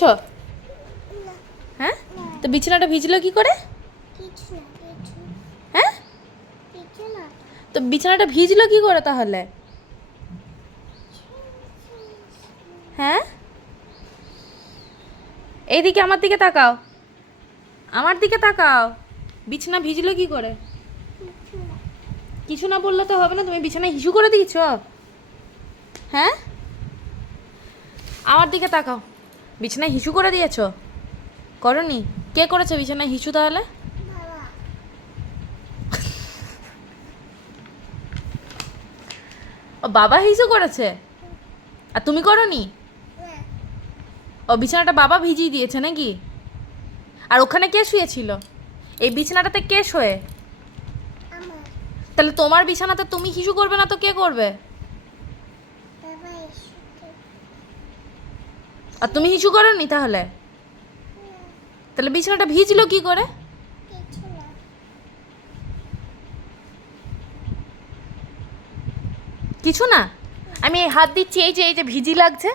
দিয়েছ? হ্যাঁ, তো বিছানাটা ভিজলো কি করে? হ্যাঁ, তো বিছানাটা ভিজলো কি করে তাহলে? হ্যাঁ, এইদিকে আমার দিকে তাকাও, আমার দিকে তাকাও। বিছানা ভিজলো কি করে? কিছু না বললে তো হবে না, তুমি বিছানায় হিসু করে দিয়েছ। হ্যাঁ, আমার দিকে তাকাও। বিছানায় হিসু করে দিয়েছ? করনি? কে করেছে বিছানায় হিসু তাহলে? ও বাবা হিসু করেছে, আর তুমি করনি? ও বিছানাটা বাবা ভিজিয়ে দিয়েছে নাকি? আর ওখানে কে শুয়েছিল? এই বিছানাটাতে কে শোয়ে? তাহলে তোমার বিছানাতে তুমি হিসু করবে না তো কে করবে? আর তুমি হিসু করনি তাহলে? তাহলে বিছানাটা ভিজলো কি করে? কিছু না। আমি এই হাত দিচ্ছি, এই যে ভিজি লাগছে।